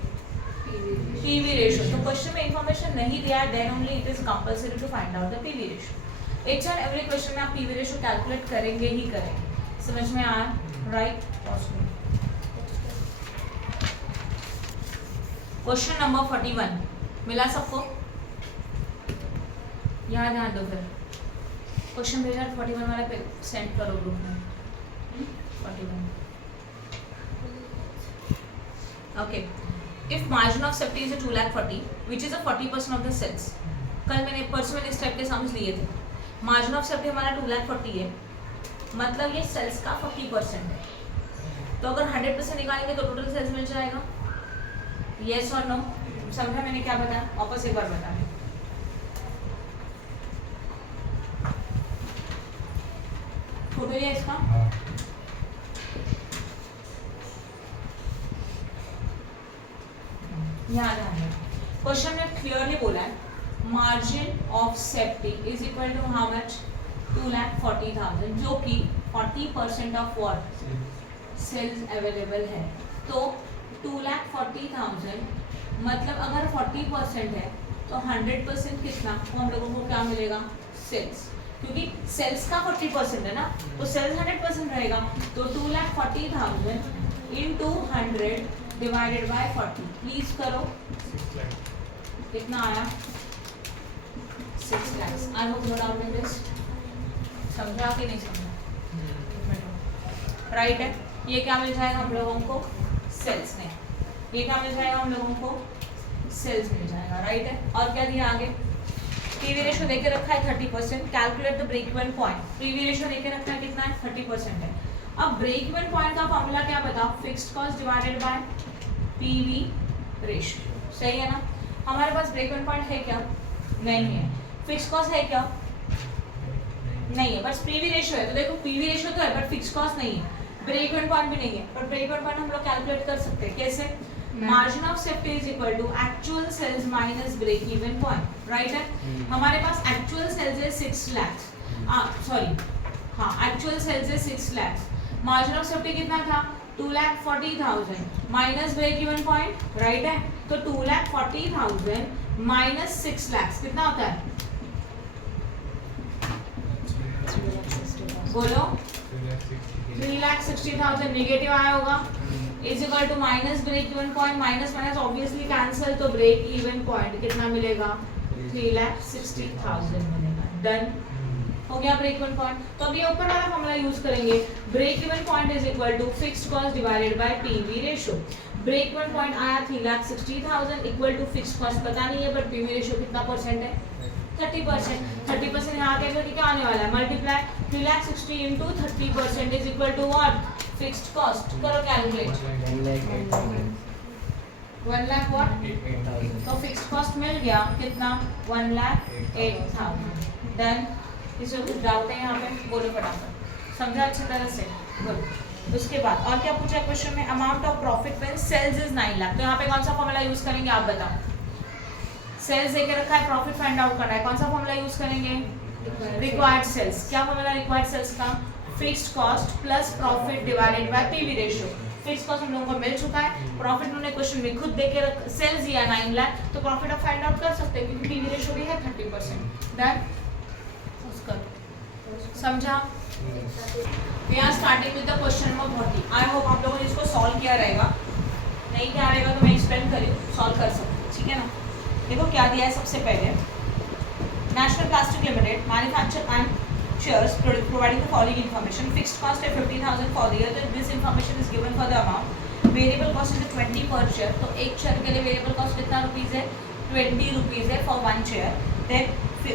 पीवी रेशियो। तो क्वेश्चन में इंफॉर्मेशन नहीं दिया है then only it is compulsory to find out the PV ratio. Each and every question में आप पीवी रेशियो कैलकुलेट करेंगे ही करेंगे, समझ में आया, राइट। क्वेश्चन नंबर 41 मिला सबको, यहाँ ध्यान दो। फिर क्वेश्चन भेजा 41 वाला पे सेंड करो ग्रुप में। 41 okay, if margin of safety is a 2,40,000 which is a 40% of the sales। कल मैंने परसों मैंने इस टाइप के समझ लिए थे। मार्जिन ऑफ सेफ्टी हमारा 2,40,000 है, मतलब ये सेल्स का 40% है, तो अगर 100% निकालेंगे तो टोटल सेल्स मिल जाएगा, येस और नो। समझा मैंने क्या बताया, वापस एक बार बताया। फोटो लिया इसका, यहाँ ध्यान है। क्वेश्चन में क्लियरली बोला है margin of safety is equal to how much 2,40,000, जो कि 40% ऑफ व्हाट सेल्स अवेलेबल है। तो 2,40,000 मतलब अगर 40% है तो 100% कितना, तो हम लोगों को क्या मिलेगा सेल्स, क्योंकि सेल्स का 40% है ना, तो सेल्स 100% रहेगा। तो 2,40,000 into 100 डिवाइडेड बाय 40, प्लीज करो कितना आया 6 lakhs। I hope no doubt in this, समझा कि नहीं समझा, राइट है। ये क्या मिल जाएगा हम लोगों को सेल्स में, ये क्या मिल जाएगा हम लोगों को सेल्स मिल जाएगा, राइट है। और क्या दिया आगे, पीवी रेशियो देके रखा है 30%, calculate the break even point, PV ratio देके रखा है कितना है 30% है। अब ब्रेक इवन पॉइंट का फॉर्मूला क्या बताओ, fixed cost divided by PV ratio, सही है ना। हमारे पास ब्रेक इवन पॉइंट है क्या, नहीं है। फिक्स्ड कॉस्ट है क्या, नहीं है, बस पीवी रेशियो है। तो देखो पीवी रेशियो तो है बट फिक्स कॉस्ट नहीं है, ब्रेक इवन पॉइंट भी नहीं है। पर ब्रेक इवन पॉइंट हम लोग कैलकुलेट कर सकते हैं कैसे? Margin of safety is equal to actual sales minus break even point, right है। हमारे पास एक्चुअल सेल्स है 6 लाख, सॉरी हाँ एक्चुअल सेल्स है 6 लाख, मार्जिन ऑफ सेफ्टी कितना था? 2,40,000 minus break even point, right है। तो 2,40,000 माइनस 6 लाख कितना होता है? बोलो 3,60,000 नेगेटिव आया होगा, is equal to minus break even point, minus minus obviously cancel, तो ब्रेक इवन पॉइंट कितना मिलेगा? 3,60,000 मिलेगा। डन हो गया ब्रेक इवन पॉइंट। तो अब ये ऊपर वाला फॉर्मूला यूज करेंगे, break even point is equal to fixed cost divided by PV ratio. Break even point आया 3,60,000 इक्वल टू फिक्स्ड कॉस्ट पता नहीं है बट पीवी रेशियो कितना परसेंट है? 30%। 30% यहाँ आके करके क्या आने वाला है? Multiply 3,60,000 into 30% is equal to what? Fixed cost. करो कैलकुलेट। 1 लाख व्हाट? तो फिक्स्ड कॉस्ट मिल गया कितना? 1,08,000। देन इसमें कुछ डाउट है यहाँ पे? बोलो फटाफट, समझा अच्छी तरह से? गुड। उसके बाद और क्या पूछा क्वेश्चन में? Amount of profit when sales is 9 lakh. तो यहाँ पे कौन सा फॉर्मूला यूज करेंगे आप बताओ? सेल्स देके रखा है, प्रॉफिट फाइंड आउट करना है, कौन सा फॉर्मूला यूज करेंगे? Required sales. क्या फॉर्मूला रिक्वायर्ड सेल्स का? Fixed cost plus profit divided by PV ratio. Fixed cost हम लोगों को मिल चुका है, प्रॉफिट उन्होंने क्वेश्चन में खुद देके सेल्स दिया 9 लाख, तो प्रॉफिट आप फाइंड आउट कर सकते हैं क्योंकि पीवी रेशियो भी है 30%। डन, उसका समझा? We are starting with the question number 40। I hope आप लोगों ने इसको सॉल्व किया रहेगा, नहीं किया रहेगा तो मैं एक्सप्लेन करी सॉल्व कर सकती हूँ, ठीक है ना? देखो क्या दिया है सबसे पहले, national plastic limited manufacture and chairs providing the following information. Fixed cost है 50,000 फॉर द ईयर, तो this information is given for the amount. Variable cost is 20 पर चेयर, तो एक चेयर के लिए वेरिएबल कॉस्ट कितना रुपीज़ है? 20 रुपीज़ है for 1 chair. Then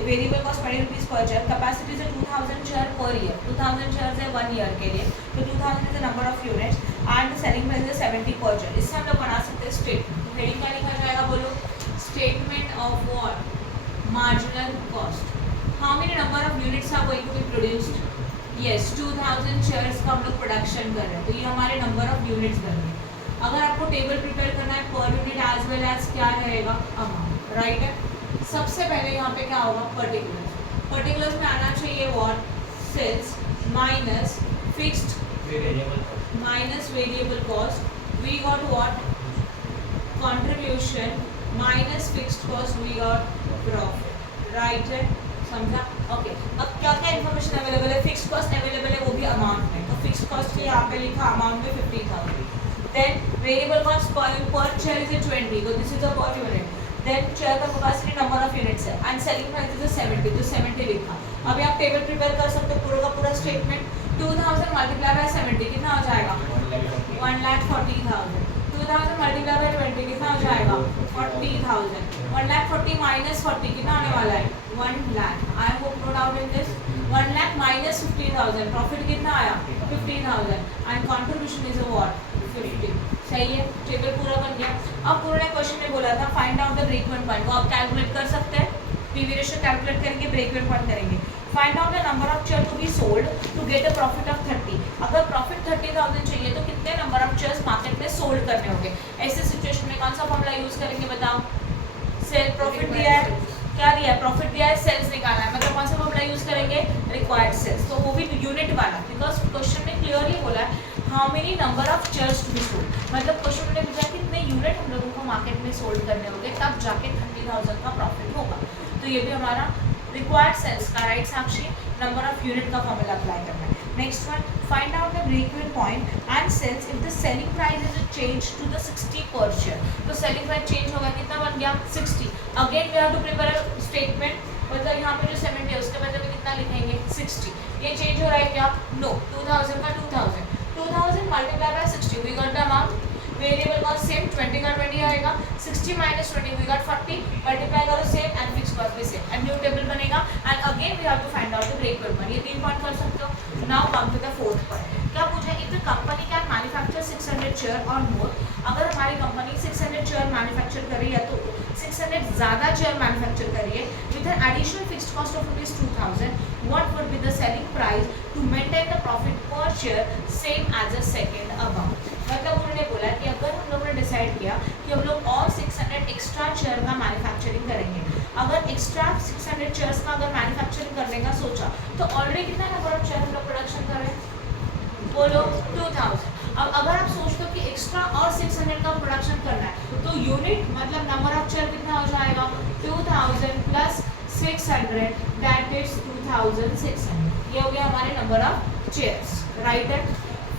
variable cost 20 rupees per chair. Capacity है 2,000 चेयर पर ईयर, 2,000 चेयर है 1 ईयर के लिए, तो 2,000 is the number of units and selling price है 70 पर चेयर। इससे हम लोग बना सकते हैं स्टेटमेंट। हेडिंग क्या लिखा जाएगा बोलो? Statement of what? Marginal cost. How many number of units are going to be produced? Yes, 2,000 chairs का हम लोग प्रोडक्शन कर रहे हैं, तो ये हमारे नंबर ऑफ यूनिट्स बन रहे हैं। अगर आपको टेबल प्रिपेयर करना है per unit as well as क्या रहेगा? अमाउंट, राइट है। सबसे पहले यहाँ पे क्या होगा? पर्टिकुलर्स। पर्टिकुलर्स में आना चाहिए what? Sales minus fixed minus variable cost, we got what? Contribution minus fixed cost, we got profit, right है। समझा? ओके। अब क्या क्या इन्फॉर्मेशन अवेलेबल है? फिक्स्ड कॉस्ट अवेलेबल है, वो भी अमाउंट में, तो फिक्स्ड कॉस्ट के यहाँ पे लिखा अमाउंट में 50,000। Then variable cost per chair is 20, तो this is a per unit. Then chair का कैपेसिटी नंबर ऑफ यूनिट्स है एंड सेलिंग प्राइस इज 70, तो 70 लिखा। अभी आप टेबल प्रिपेयर कर सकते हो पूरा का पूरा स्टेटमेंट। 2,000 मल्टीप्लाई बाय 70 कितना हो जाएगा? 1,40,000। 2,000 मल्टीप्लाई बाय 20 कितना हो जाएगा? 40,000। 1,40,000 माइनस 40 कितना होने वाला है? 1 lakh. I hope no doubt in this. 1 lakh minus 50,000, profit कितना आया? 50,000 and contribution is a what? 50। सही है, टेबल पूरा बन गया। अब पूरे क्वेश्चन में बोला था find out the break even point, वो आप कैलकुलेट कर सकते हैं। पीवी रेशियो कैलकुलेट करेंगे, ब्रेक इवन पॉइंट करेंगे। Find out the number of chair to be sold to get a profit of 30। अगर प्रॉफिट 30,000 चाहिए तो कितने नंबर ऑफ चेयर्स मार्केट में सोल्ड करने होंगे? ऐसे सिचुएशन में कौन सा फॉर्मूला यूज करेंगे बताओ? सेल प्रॉफिट दिया है, क्या दिया है? प्रॉफिट दिया है, सेल्स निकालना है, मतलब कौन सा फॉर्मूला यूज करेंगे? रिक्वायर्ड सेल्स, तो वो भी यूनिट वाला, बिकॉज क्वेश्चन में क्लियरली बोला है how many number of chairs to be sold, मतलब क्वेश्चन में पूछा कितने यूनिट हम लोगों को मार्केट में सोल्ड करने होंगे तब जाके 30,000 का प्रॉफिट होगा। तो ये भी हमारा रिक्वायर्ड सेल्स का right Sakshi number of unit का फॉर्मूला अप्लाई करना है। Next one, find out the break even point and sales if the selling price is change to the 60 per share. तो सेलिंग प्राइस चेंज होगा, कितना बन गया? 60। Again we have to prepare a statement, मतलब यहाँ पे जो 70 है उसके बदले में कितना लिखेंगे? 60। ये चेंज हो रहा है क्या? नो। 2,000 का 2,000, 2,000 multiply by 60, we got the amount. Variable cost same 20 का 20 आएगा, 60 माइनस 20 वी गॉट 40, मल्टीप्लाई करो सेम एंड फिक्स कॉस्ट भी सेम एंड न्यू टेबल बनेगा and again we have to find out the break even point. ये 3 पॉइंट कर सकते हो। Now come to the fourth point. क्या पूछा? If the company can manufacture 600 chair और मोर, अगर हमारी कंपनी 600 चेयर मैन्युफैक्चर कर रही है तो 600 ज़्यादा चेयर मैन्युफैक्चर कर रही है with an additional fixed cost of ₹2,000 what would be the selling price to maintain the profit per share same as a second above. मतलब उन्होंने बोला कि अगर हम लोगों ने डिसाइड किया कि हम लोग और 600 एक्स्ट्रा चेयर का मैन्युफैक्चरिंग करेंगे, अगर एक्स्ट्रा 600 चेयर्स का अगर मैन्युफैक्चरिंग करने का सोचा तो ऑलरेडी कितना नंबर ऑफ चेयर हम लोग प्रोडक्शन कर रहे हैं, बोलो 2000. अब अगर आप सोचते हो कि एक्स्ट्रा और 600 का प्रोडक्शन करना है तो यूनिट मतलब नंबर ऑफ चेयर कितना हो जाएगा 2000 प्लस 600 दैट इज 2600. ये हो गया हमारे नंबर ऑफ चेयर्स, राइट है.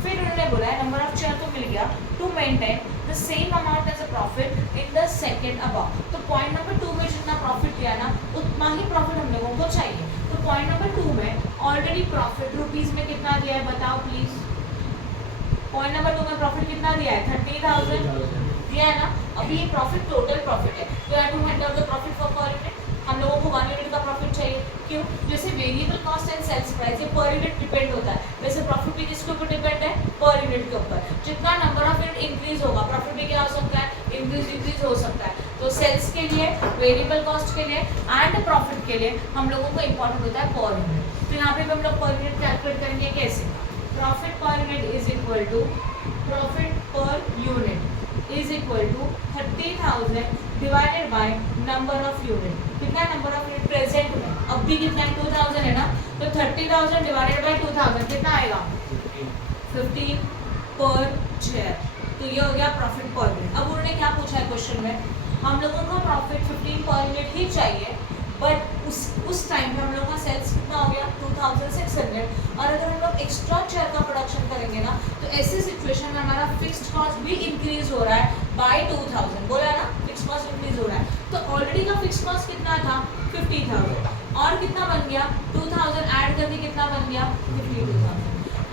फिर उन्होंने बोला है नंबर ऑफ चेयर तो मिल गया, to maintain the same amount as a profit in the second above. तो पॉइंट नंबर 2 में जितना प्रॉफिट दिया ना उतना ही प्रॉफिट हम लोगों को चाहिए. तो पॉइंट नंबर 2 में ऑलरेडी प्रॉफिट रुपीज में कितना दिया है बताओ प्लीज. पॉइंट नंबर 2 में प्रॉफिट कितना दिया है 30,000 दिया है ना. अभी ये प्रॉफिट टोटल प्रॉफिट है, तो I to find out the profit for per unit. हम लोगों को 1 यूनिट का प्रॉफिट चाहिए. क्यों? जैसे variable cost and sales price ये पर यूनिट डिपेंड होता है, वैसे प्रॉफिट भी किसके ऊपर डिपेंड है, पर यूनिट के ऊपर. जितना नंबर ऑफ यूनिट इंक्रीज होगा प्रॉफिट भी क्या हो सकता है, इंक्रीज डिक्रीज हो सकता है. तो सेल्स के लिए, वेरिएबल कॉस्ट के लिए एंड प्रॉफिट के लिए हम लोगों को इंपॉर्टेंट होता है पर यूनिट. तो यहाँ पे हम लोग पर यूनिट कैलकुलेट करेंगे कैसे. Profit per unit is equal to profit per unit is equal to 30,000 divided by number of unit. कितना नंबर ऑफ यूनिट प्रेजेंट में, अब भी कितना 2000 है ना, तो 30,000 डिवाइडेड बाय 2000 कितना आएगा 15 पर चेयर. तो ये हो गया प्रॉफिट पर यूनिट. अब उन्होंने क्या पूछा है क्वेश्चन में, हम लोगों को प्रॉफिट 15 पर यूनिट ही चाहिए, बट उस टाइम पे हम लोगों का सेल्स कितना हो गया 2600. और अगर हम लोग एक्स्ट्रा चेयर का प्रोडक्शन करेंगे ना तो ऐसी सिचुएशन में हमारा फिक्स्ड कॉस्ट भी इंक्रीज हो रहा है बाय 2000. बोला है ना फिक्स्ड कॉस्ट इंक्रीज हो रहा है. तो ऑलरेडी का फिक्स्ड कॉस्ट कितना था 50,000 और कितना बन गया 2000 ऐड करके कितना बन गया 52,000.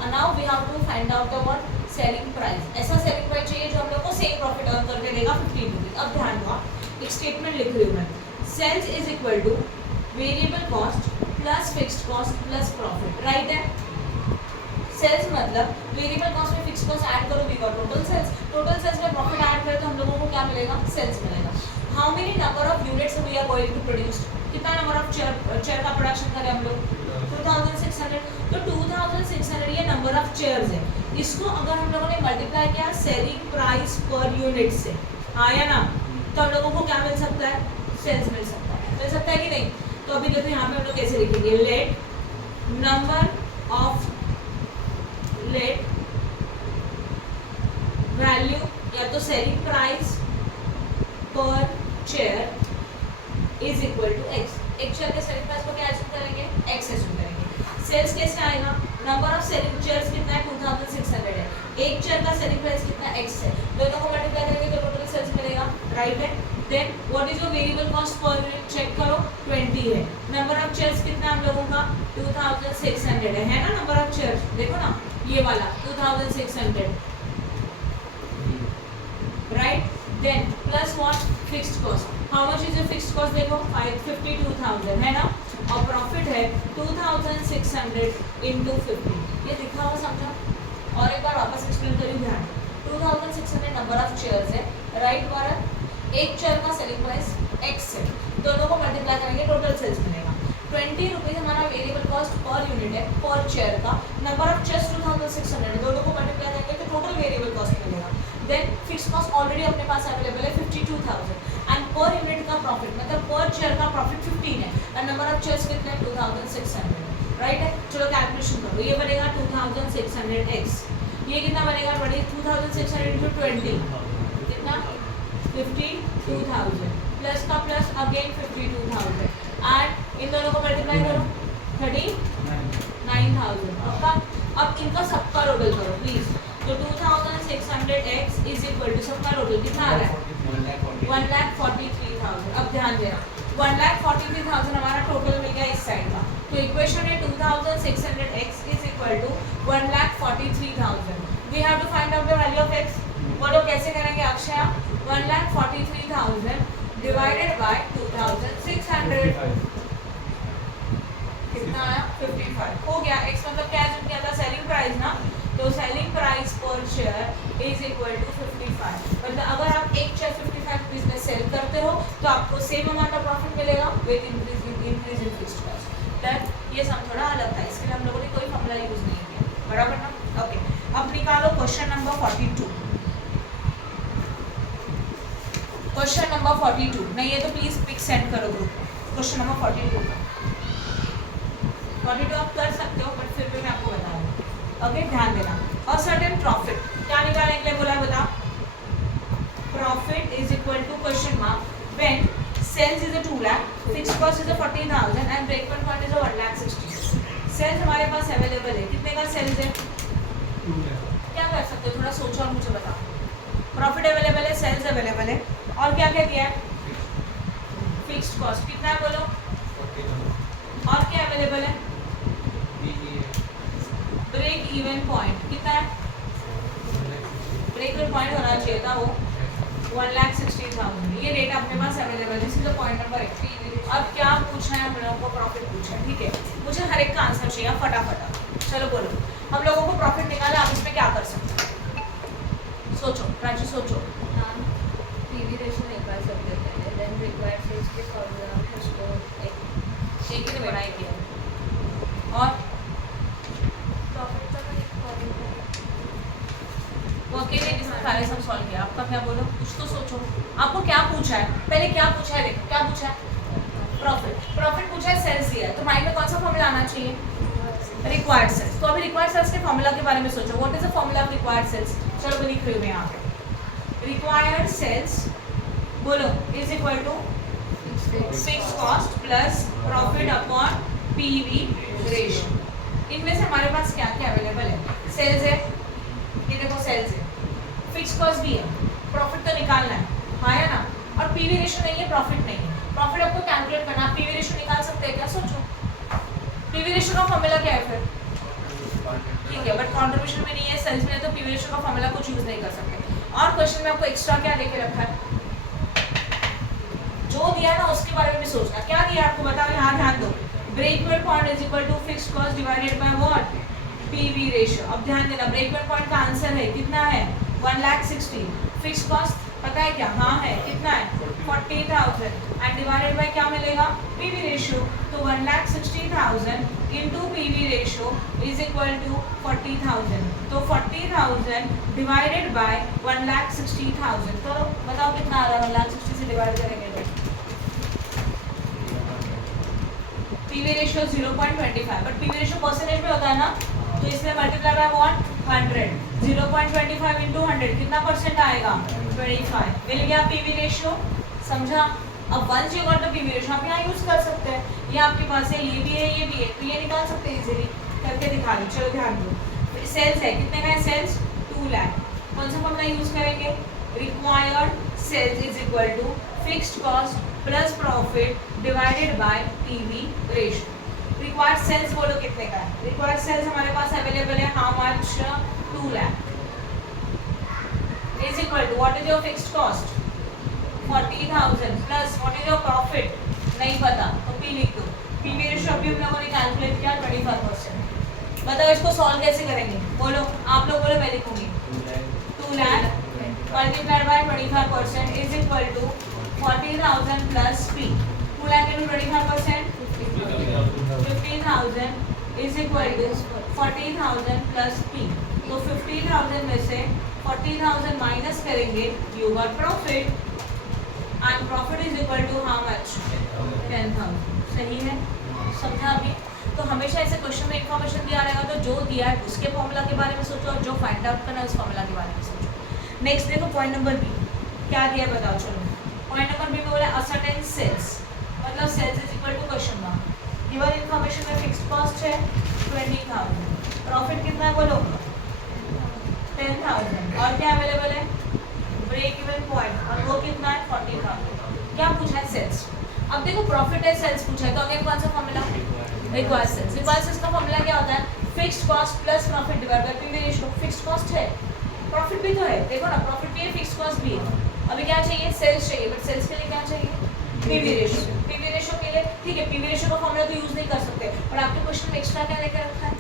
and now we have to find out the what selling price. ऐसा सेलिंग प्राइस चाहिए जो हम लोग को सेम प्रॉफिट अर्न करके देगा 15 रुपीज. अब ध्यान दो, एक स्टेटमेंट लिख रही हूँ मैं. Sales is equal to variable cost plus fixed cost plus profit, right है. सेल्स मतलब वेरिएबल कॉस्ट में फिक्स्ड कॉस्ट ऐड करो, we got total sales. Total sales में प्रॉफिट ऐड करें तो हम लोगों को क्या मिलेगा, सेल्स मिलेगा. How many number of units we are going to produce, कितना नंबर ऑफ चेयर का प्रोडक्शन करें हम लोग 2600. तो 2600 ये नंबर ऑफ चेयर्स है. इसको अगर हम लोगों ने मल्टीप्लाई किया सेलिंग प्राइस पर यूनिट से, आया ना, तो हम लोगों को क्या मिल सकता है, सेल्स मिल सकता है. मिल सकता है कि नहीं. तो अभी देखो यहाँ पे हम लोग कैसे लिखेंगे, लेट वैल्यू या तो selling price per chair is equal to X. एक चेयर के सेलिंग प्राइस को क्या एज्यूम करेंगे, एक्स एज्यूम करेंगे. सेल्स कैसे आएगा, नंबर ऑफ सेलिंग चेयर्स कितना है 2600 है, एक चेयर का सेलिंग प्राइस कितना एक्स है, दोनों को मल्टीप्लाई करेंगे तो टोटल सेल्स मिलेगा, राइट है. Then what is your variable cost per unit, check करो 20 है. नंबर ऑफ चेयर्स कितना हम लोगों का 2600 है ना. नंबर ऑफ चेयर्स देखो ना ये वाला 2600, right. Then plus what fixed cost. How much is your fixed cost, देखो 52,000 है ना, और प्रॉफिट है 2600 इंटू 50. ये दिखा हुआ समझा. और एक बार वापस एक्सप्लेन करिए ध्यान. 2600 नंबर ऑफ चेयर्स है, राइट. वाला एक चेयर का सेलिंग प्राइस एक्स है, दोनों को मल्टीप्लाई करेंगे टोटल सेल्स मिलेगा. 20 रुपीज हमारा वेरिएबल कॉस्ट पर यूनिट है पर चेयर का. नंबर ऑफ चेयर्स 2600 है, दोनों को मल्टीप्लाई करेंगे तो टोटल वेरिएबल कॉस्ट मिलेगा. देन फिक्स्ड कॉस्ट ऑलरेडी अपने पास अवेलेबल है 52,000 एंड पर यूनिट का प्रॉफिट मतलब पर चेयर का प्रॉफिट 15 है एंड नंबर ऑफ चेयर्स कितने 2600, राइट है. चलो कैलकुलेशन करो. ये बनेगा 2600x. ये कितना बनेगा 2600 इंटू 20 कितना 52,000 प्लस का प्लस अगेन 52,000 एंड इन दोनों को मल्टीप्लाई करो 39,000. आपका अब इनका सबका टोटल करो प्लीज. तो 2600x इज इक्वल टू सबका टोटल कितना आ रहा है 1,43,000. अब ध्यान देना 1,43,000 हमारा टोटल मिल गया इस साइड का. तो इक्वेशन है 2600x is equal to 1,43,000. We have to find out the value of x. बोलो कैसे करेंगे अक्षय. 1,43,000 डिवाइडेड बाय 2,600 कितना आया 55 हो गया. x मतलब क्या एज्यूम किया था, सेलिंग प्राइस ना. तो सेलिंग प्राइस पर शेयर इज इक्वल टू 55. मतलब अगर आप एक शेयर 55 रुपीज में सेल करते हो तो आपको सेम अमाउंट ऑफ प्रॉफिट मिलेगा with increase in fixed cost. That ये सम थोड़ा अलग था, इसके लिए हम लोगों ने कोई फॉर्मूला यूज नहीं किया, बराबर ना? ओके, अब निकालो क्वेश्चन नंबर 42। क्वेश्चन नंबर 42 नहीं है तो प्लीज पिक सेंड करो ग्रुप। क्वेश्चन नंबर 42 आप कर सकते हो, बट फिर भी मैं आपको बता रहा हूँ। ओके, ध्यान देना। और सर्टेन प्रॉफिट क्या निकालने के लिए बोला है बता? Profit is equal to question mark when sales is a 2 lakh, fixed cost is a 40,000 and break even point is a 1,60,000। Sales हमारे पास अवेलेबल है, कितने का सेल्स है? 2 लाख। क्या कर सकते हो, थोड़ा सोचो और मुझे बताओ। प्रॉफिट अवेलेबल है, सेल्स अवेलेबल है, और क्या क्या दिया है? फिक्स्ड कॉस्ट कितना है बोलो? 40,000। और क्या अवेलेबल है? PE ब्रेक इवन पॉइंट कितना है? 1,60,000। ब्रेक इवन पॉइंट होना चाहिए था वो 1,60,000। ये डेटा अपने पास अवेलेबल है, this is the point number 1। अब क्या पूछना है हम लोगों को? प्रॉफिट पूछना है, ठीक है। मुझे हर एक का आंसर चाहिए फटाफट। चलो बोलो, हम लोगों को प्रॉफिट निकाला, आप इसमें क्या कर सकते हो? सोचो प्राची, सोचो। हम पीवी रेशियो निकाल सकते थे, देन रिक्वायर्ड सेल्स के फॉर्मूला में उसको एक ही बनाई किया, और प्रॉफिट का एक फॉर्मूला है। वो अकेले जिसने सारे सब सॉल्व किया। आपका क्या बोलो, कुछ तो सोचो। आपको क्या पूछा है? पहले क्या पूछा है देखो, क्या पूछा है? प्रॉफिट। प्रॉफिट पूछा है, सेल्स दिया है, तो माइंड में कौन सा फॉर्मूला आना चाहिए? Required sales. तो अभी रिक्वायर्ड सेल्स के फॉर्मूला के बारे में सोचो। What is the formula of required sales? चलो मैं लिख रही हूँ यहाँ पे। रिक्वायर्ड सेल्स बोलो is equal to fixed cost plus profit upon PV ratio. इनमें से हमारे पास क्या क्या अवेलेबल है? सेल्स है, ये देखो सेल्स है, फिक्स्ड कॉस्ट भी है, प्रॉफिट तो निकालना है, हाँ या ना? और पीवी रेशियो नहीं है, प्रॉफिट नहीं है। प्रॉफिट आपको कैलकुलेट करना, आप पीवी रेशियो निकाल सकते हैं क्या? सोचो। पीवी रेशियो का फॉर्मूला क्या है फिर? ठीक है, बट कंट्रीब्यूशन में नहीं है, सेल्स में है, तो पीवी रेशियो का फॉर्मूला कुछ यूज नहीं कर सकते। और क्वेश्चन में आपको एक्स्ट्रा क्या लेके रखा है? जो दिया ना उसके बारे में भी सोचना। क्या दिया आपको बताओ, यहाँ ध्यान दो। Break even point is equal to fixed cost divided by what? PV ratio. अब ध्यान देना, ब्रेक इवन पॉइंट का आंसर है कितना है? 1,60,000। फिक्स्ड कॉस्ट पता है क्या? हाँ है, कितना है? 40,000 एंड डिवाइडेड बाय क्या मिलेगा? PV ratio. तो 1,60,000 into PV ratio is equal to 40,000। तो 40,000 डिवाइडेड बाय 1,60,000, चलो बताओ कितना आ रहा है? 1,60,000 से डिवाइड करेंगे तो PV ratio 0.25, but PV ratio percentage में होता है ना, तो इसमें मल्टीप्लाई बाय व्हाट? 100। 0.25 इंटू 100 कितना परसेंट आएगा? 25। मिल गया पीवी रेशियो, समझा? अब once you got the PV ratio आप यहाँ यूज कर सकते हैं। ये आपके पास है, ये भी है, ये भी है, तो ये निकाल सकते हैं इजीली। करके दिखा दो, चलो ध्यान दो। सेल्स है, कितने का है सेल्स? 2 लाख। कौन सा फॉर्मूला यूज करेंगे? Required sales is equal to fixed cost plus profit divided by PV ratio. Required sales बोलो कितने का है? रिक्वायर्ड सेल्स हमारे पास अवेलेबल है, how much? 2 lakh is equal to what is your fixed cost? 40,000 plus what is your profit? नहीं पता तो पी लिख दो। पीवी रेशियो अभी हम लोगों ने कैलकुलेट किया 25%। बताओ इसको सॉल्व कैसे करेंगे? बोलो, आप लोग बोलो, मैं लिखूंगी। 2 lakh multiplied by 25% is equal to 40,000 plus P. 2 lakh into 25% 50,000 is equal to 40,000 plus P. तो 50,000 में से 40,000 माइनस करेंगे, you got profit, and profit is equal to how much? 10,000। सही है, समझा अभी? तो हमेशा ऐसे क्वेश्चन में इंफॉर्मेशन दिया रहेगा, तो जो दिया है उसके फॉर्मूला के बारे में सोचो, और जो फाइंड आउट करना है उस फॉर्मूला के बारे में सोचो। नेक्स्ट देखो पॉइंट नंबर बी, क्या दिया है बताओ। चलो पॉइंट नंबर बी में बोला असर्टेन सेल्स, मतलब sales is equal to question mark. Given information में फिक्स्ड कॉस्ट है 20,000, प्रॉफिट कितना है बोलो? 10,000, और क्या अवेलेबल है? ब्रेक इवन पॉइंट, और वो कितना है? 40,000। क्या पूछा है? सेल्स। अब देखो प्रॉफिट है, सेल्स पूछा है, तो अगेन कौन सा formula? Required sales. Required sales का फॉर्मूला क्या होता है? Fixed cost plus profit divide by PV ratio. Fixed cost है, प्रॉफिट भी तो है, देखो ना, प्रॉफिट भी है, फिक्स्ड कॉस्ट भी है। अभी क्या चाहिए? सेल्स चाहिए, बट सेल्स के लिए क्या चाहिए? PV ratio. पीवी रेशियो के लिए ठीक है, पीवी रेशियो का फॉर्मूला तो यूज नहीं कर सकते, और आपके क्वेश्चन में एक्स्ट्रा क्या लेकर रखा है?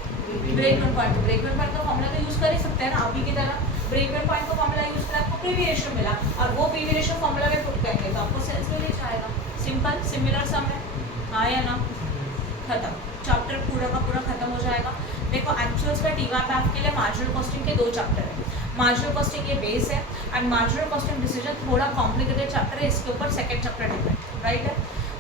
Break even point. Break even point का फॉर्मूला तो यूज कर ही सकते हैं ना, अभी की तरह। ब्रेक इवन पॉइंट का फॉर्मूला यूज कर आपको पीवी रेशियो मिला, और वो पीवी रेशियो फॉर्मूला में पुट करेंगे तो आपको सेल्स में ले जाएगा। सिंपल, सिमिलर सम है, हाँ या ना? खत्म। चैप्टर पूरा का पूरा खत्म हो जाएगा। देखो एक्चुअल्स में टीवाईपैफ के लिए मार्जिनल कॉस्टिंग के 2 चैप्टर है। मार्जिनल कॉस्टिंग ये बेस है एंड मार्जिनल कॉस्टिंग डिसीजन थोड़ा कॉम्प्लिकेटेड चैप्टर है, इसके ऊपर सेकंड चैप्टर डिपेंड, राइट है,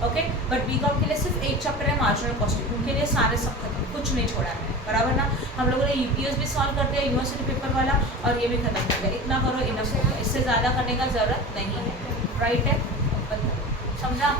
ओके। बट बीकॉम के लिए सिर्फ एक चैप्टर है मार्जिनल कॉस्टिंग, उनके लिए सारे सब खत्म, कुछ नहीं छोड़ा है, बराबर ना। हम लोगों ने यूपीएस भी सॉल्व कर दिया यूनिवर्सिटी पेपर वाला और ये भी खत्म कर दिया, इतना करो इनफ हो गया, इससे ज़्यादा करने का ज़रूरत नहीं है, राइट है, समझा।